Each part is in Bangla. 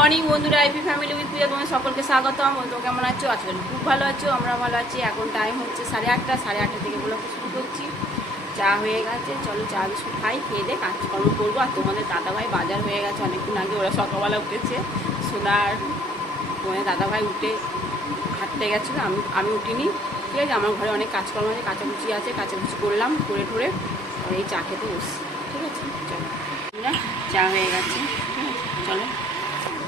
মর্নিং বন্ধুরা, আইপি ফ্যামিলি উইথ প্রিয়া তোমাদের সকলকে স্বাগতম। তো কেমন আছো? আজকাল খুব ভালো আছো, আমরা ভালো আছি। এখন টাইম হচ্ছে 8:30, 8:30 থেকে ব্লগ শুরু করছি। চা হয়ে গেছে, চলো চা বিস্কুট খাই, খেয়ে দিয়ে কাজকর্ম করবো। আর তোমাদের দাদাভাই বাজার হয়ে গেছে অনেকক্ষণ আগে, ওরা সকালবেলা উঠেছে। সোনার তোমাদের দাদাভাই উঠে হাঁটতে গেছিলো, আমি উঠিনি। ঠিক আছে, আমার ঘরে অনেক কাজকর্ম আছে, কাচাকুচি আছে, কাচাকুচি করলাম, করে ঠরে এই চা খেতে বসছি। ঠিক আছে, চলো চা হয়ে গেছে, ঠিক আছে চলো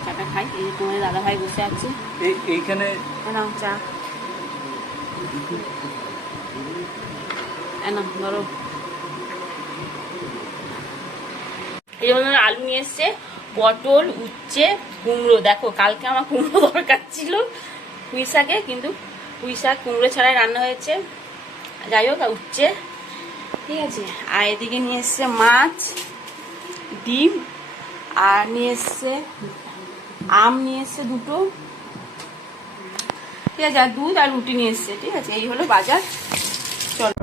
চাটা খাই। এই যে তোমাদের দাদাভাই বসে আছে এইখানে না, চা না ধরো। এই জন্য আলু নিয়ে এসছে, পটল, উচ্ছে, কুমড়ো। দেখো কালকে আমার কুমড়ো দরকার ছিল পুঁই শাকে, কিন্তু পুঁই শাক কুমড়ো ছাড়াই রান্না হয়েছে। যাই হোক, উচ্ছে, ঠিক আছে। আর এদিকে নিয়ে এসছে মাছ, ডিম, আর নিয়ে এসছে আম, নিয়ে এসছে দুটো, ঠিক আছে। আর দুধ আর রুটি নিয়ে এসছে। ঠিক আছে, এই হলো বাজার। চলো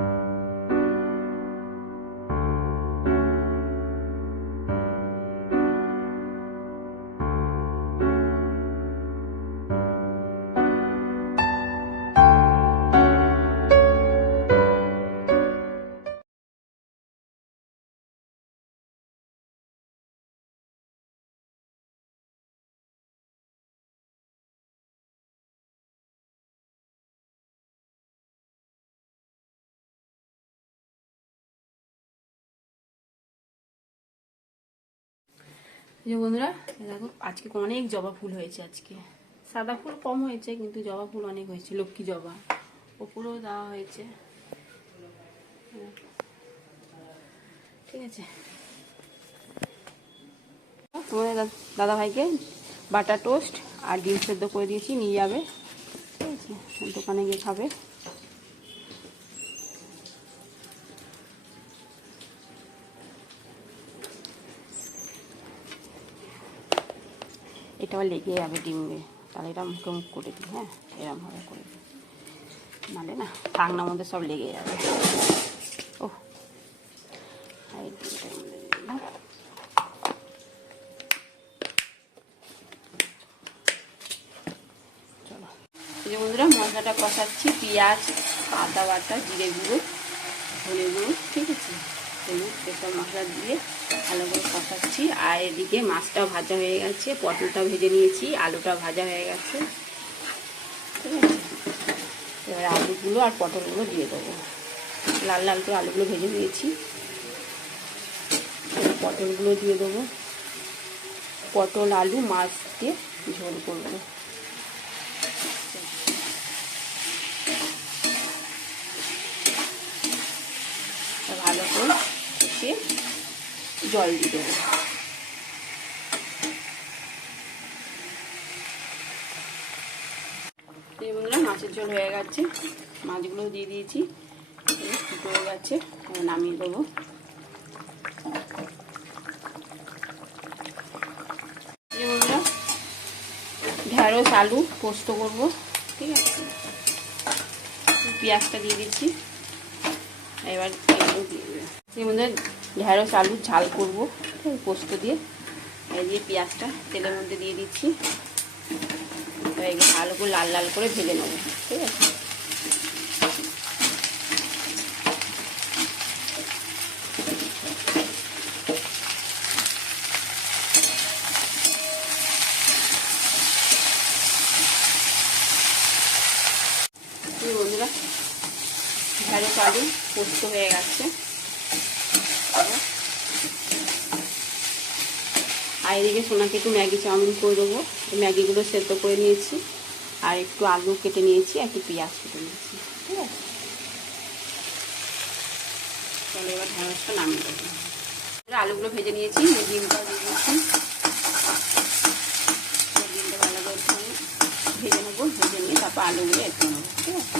যে বন্ধুরা দেখো, আজকে অনেক জবা ফুল হয়েছে। আজকে সাদা ফুল কম হয়েছে, কিন্তু জবা ফুল অনেক হয়েছে। লক্ষ্মী জবা ওপরেও দেওয়া হয়েছে, ঠিক আছে। তোমাদের দাদা ভাইকে বাটার টোস্ট আর ডিম সেদ্ধ করে দিয়েছি, নিয়ে যাবে, ঠিক আছে, দোকানে গিয়ে খাবে। এটাও লেগে যাবে ডিমে, তাহলে এটা মুখে মুখ করে দিই। হ্যাঁ, এরমভাবে করে দিই, নাহলে না ঠাকনার মধ্যে সব লেগে যাবে। ও এই ডিমটার মধ্যে দিলাম। চলো, এই যে বন্ধুরা মশলাটা কষাচ্ছি। পেঁয়াজ, আদা বাটা, জিরে গুঁড়ো, ধনে গুঁড়ো, ঠিক আছে, হলুদ, এসব মশলা দিয়ে ভালো করে কষাচ্ছি। আর এদিকে মাছটাও ভাজা হয়ে গেছে, পটলটাও ভেজে নিয়েছি, আলুটা ভাজা হয়ে গেছে, ঠিক আছে। এবার আলুগুলো আর পটলগুলো দিয়ে দেবো। লাল লাল করে আলুগুলো ভেজে নিয়েছি, পটলগুলো দিয়ে দেবো। পটল আলু মাছ দিয়ে ঝোল করবো। ভালো করে কষিয়ে জল দিয়ে দেবো। এই বন্ধুরা মাছের ঝোল হয়ে গেছে, মাছগুলো দিয়ে দিয়েছি, হয়ে গেছে, নামিয়ে দেবো। এই বন্ধুরা ঢেঁড়স আলু পোস্ত করবো, ঠিক আছে। পেঁয়াজটা দিয়ে দিচ্ছি, এবার এই মধ্যে ঢেঁড়স আলু ঝাল করবো, পোস্ত দিয়ে। এই দিয়ে পেঁয়াজটা তেলের মধ্যে দিয়ে দিচ্ছি, ভালো করে লাল লাল করে ভেজে নেবো, ঠিক আছে। বন্ধুরা ঢেঁড়স আলু পোস্ত হয়ে গেছে। আর এদিকে সোনাকে একটু ম্যাগি চাউমিন করে দেবো। ম্যাগিগুলো সেদ্ধ করে নিয়েছি, আর একটু আলু কেটে নিয়েছি, আর একটু পেঁয়াজ কেটে নিয়েছি, ঠিক আছে। তাহলে এবার ঢেঁড়সটা নামিয়ে দেবো। আলুগুলো ভেজে নিয়েছি, ডিমটাও দিয়ে দিয়েছি। ডিমটা ভালো করে ভেজে নেবো, ভেজে নিয়ে তারপর আলুগুলো এড করে নেবো, ঠিক আছে।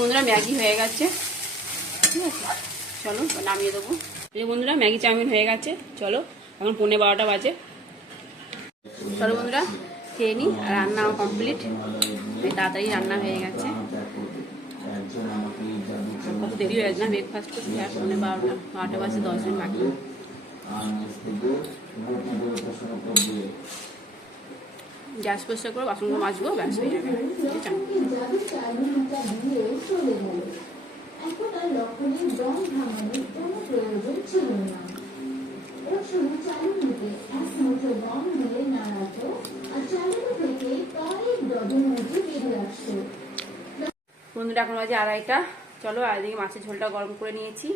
বন্ধুরা ম্যাগি হয়ে গেছে, ঠিক আছে, চলো নামিয়ে দেবো। এই বন্ধুরা ম্যাগি চাউমিন হয়ে গেছে, চলো এখন 11:15 বাজে। চলো বন্ধুরা খেয়ে নিই। রান্না কমপ্লিট, তাড়াতাড়ি রান্না হয়ে গেছে। কত দেরি হয়ে গেছে না ব্রেকফাস্ট করতে, এখন 12টা বাজে, 10 মিনিট বাকি। গ্যাস পরিষ্কার করে বাসনগুলো মাজবো, ব্যাস হয়ে যাবে। ঠিক আছে, বন্ধুরা এখন বাজে 2:30। চলো, আর এদিকে মাছের ঝোলটা গরম করে নিয়েছি,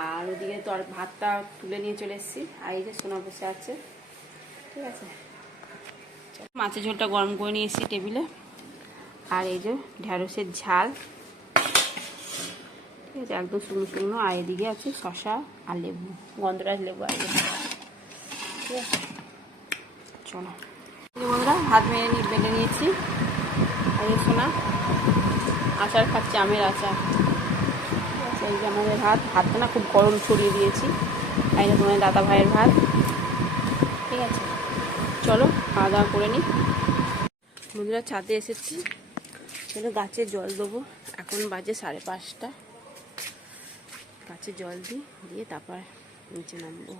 আর ওদিকে তো আর ভাতটা তুলে নিয়ে চলে এসেছি। আর এই যে সোনা বসে আছে। ঠিক আছে, মাছের ঝোলটা গরম করে নিয়ে এসেছি টেবিলে। আর এই যে ঢ্যাঁড়সের ঝাল, ঠিক আছে, একদম শুকনো শুকনো। আর এদিকে আছে শশা আর লেবু, গন্ধরাজ লেবু আছে। ঠিক আছে, চলো বন্ধুরা ভাত বেলে নিয়েছি। আর এই সোনা আচার খাচ্ছে, আমের আচার। ঠিক আছে, এই যে আমাদের ভাতটা না খুব গরম ছড়িয়ে দিয়েছি। এই যে তোমার দাদা ভাইয়ের ভাত। ঠিক আছে, চলো খাওয়া দাওয়া করে নিই। বন্ধুরা ছাদে এসেছি, চলো গাছে জল দেবো। এখন বাজে 5:30। গাছে জল দিয়ে তারপর নিচে নামবো।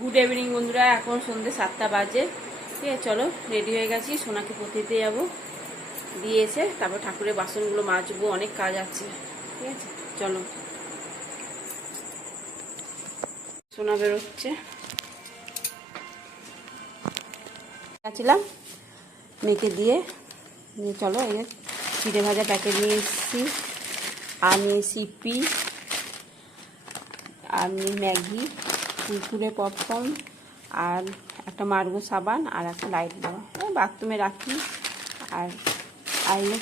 গুড ইভিনিং বন্ধুরা, এখন সন্ধ্যে 7টা বাজে। ঠিক আছে, চলো রেডি হয়ে গেছি, সোনাকে পড়তে দিতে যাবো। দিয়ে এসে তারপর ঠাকুরের বাসনগুলো মাজবো, অনেক কাজ আছে। ঠিক আছে, চলো। সোনা বেরোচ্ছে, গেছিলাম মেয়েকে দিয়ে। চলো, এই চিড়ে ভাজা প্যাকেট নিয়ে এসেছি, আর নিয়ে সিপি, আর ম্যাগি, কুরকুরে, পপকর্ন, আর একটা মার্গো সাবান, আর একটা লাইট দেওয়া বাথরুমে রাখি। আর আইলে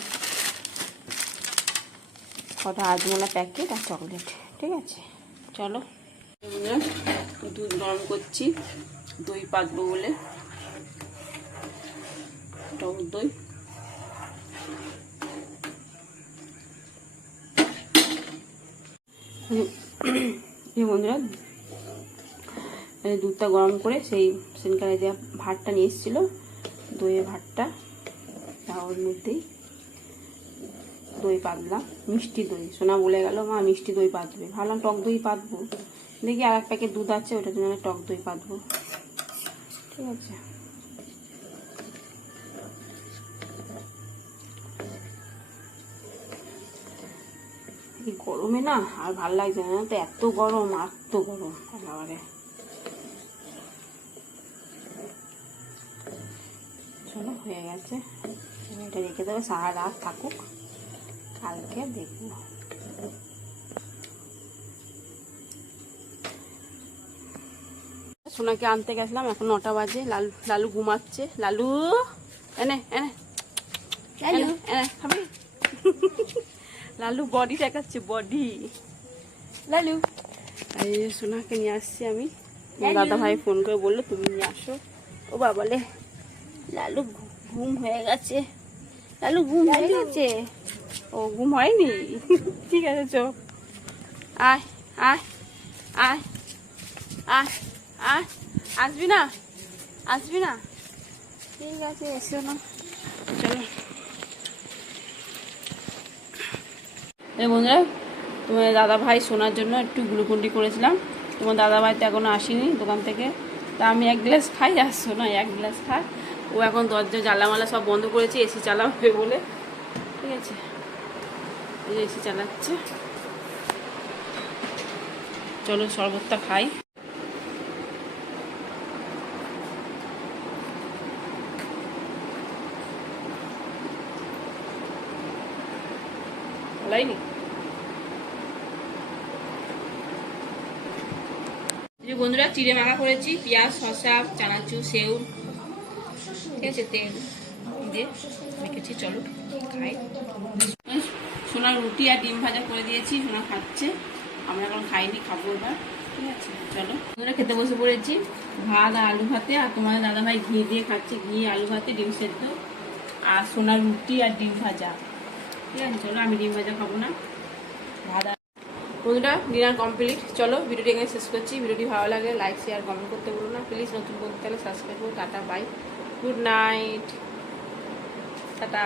কটা আজমোলা প্যাকেট আর চকলেট। ঠিক আছে, চলো। দুধ গরম করছি, দই পাতবো বলে, টক দই। বন্ধুরা দুধটা গরম করে সেখানে যে ভাতটা নিয়ে এসেছিলো, দইয়ের ভাতটা, ওর মধ্যেই দই পাতলাম। মিষ্টি দই, সোনা বলে গেল মা মিষ্টি দই পাতবে, ভাবলাম টক দই পাতবো। দেখি আর এক প্যাকেট দুধ আছে, ওটার জন্য টক দই পাতবো। ঠিক আছে, গরমে না আর ভাল লাগছে না, তো এত গরম, একেবারে। চলো হয়ে গেছে, এটা রেখে দেবো, সারা রাত থাকুক, কালকে দেখবো। সোনাকে আনতে গেছিলাম, এখন 9টা বাজে। লালু ঘুমাচ্ছে। লালু এনে এনে এনে এনে খাবি? লালু বডি দেখাচ্ছে, বডি। লালু, এই সোনাকে নিয়ে আসছি আমি। দাদা ভাই ফোন করে বললো তুমি নিয়ে আসো। ও বাবালে, লালু ঘুম হয়ে গেছে, লালু ঘুম হয়ে গেছে। ও ঘুম হয়নি, ঠিক আছে চো। আয় আয় আয় আয় আয়, আসবি না, আসবি না, ঠিক আছে এসো না, চলো। এই বন্ধুরা, তোমার দাদা ভাই শোনার জন্য একটু গ্লুকন্ডি করেছিলাম। তোমার দাদা ভাই তো এখনো আসেনি দোকান থেকে, তা আমি এক গ্লাস খাই আর শোনা এক গ্লাস খাই। ও এখন দরজা জানলামালা সব বন্ধ করেছে এসি চালাবে বলে, ঠিক আছে, এই এসি চালাচ্ছে। চলো শরবতটা খাই। লাইনি যে বন্ধুরা, চিড়ে মাখা করেছি, পেঁয়াজ, শসা, চানাচুর, সেউ, ঠিক আছে, তেল দিয়ে রেখেছি। চলো খাই। সোনার রুটি আর ডিম ভাজা করে দিয়েছি, সোনা খাচ্ছে, আমরা এখন খাইনি, খাবো এবার, ঠিক আছে। চলো বন্ধুরা, খেতে বসে পড়েছি, ভাত আর আলু ভাতে। আর তোমার দাদাভাই ঘি দিয়ে খাচ্ছে, ঘি আলু ভাতে ডিম সেদ্ধ, আর সোনার রুটি আর ডিম ভাজা, ঠিক আছে। চলো, আমি ডিম ভাজা খাবো না, ভাত। বন্ধুরা, ডিনার কমপ্লিট। চলো ভিডিওটি এখানে শেষ করছি। ভিডিওটি ভালো লাগে লাইক শেয়ার কমেন্ট করতে বলো না প্লিজ। নতুন বলতে তাহলে সাবস্ক্রাইব করো। Tata bye, good night, tata.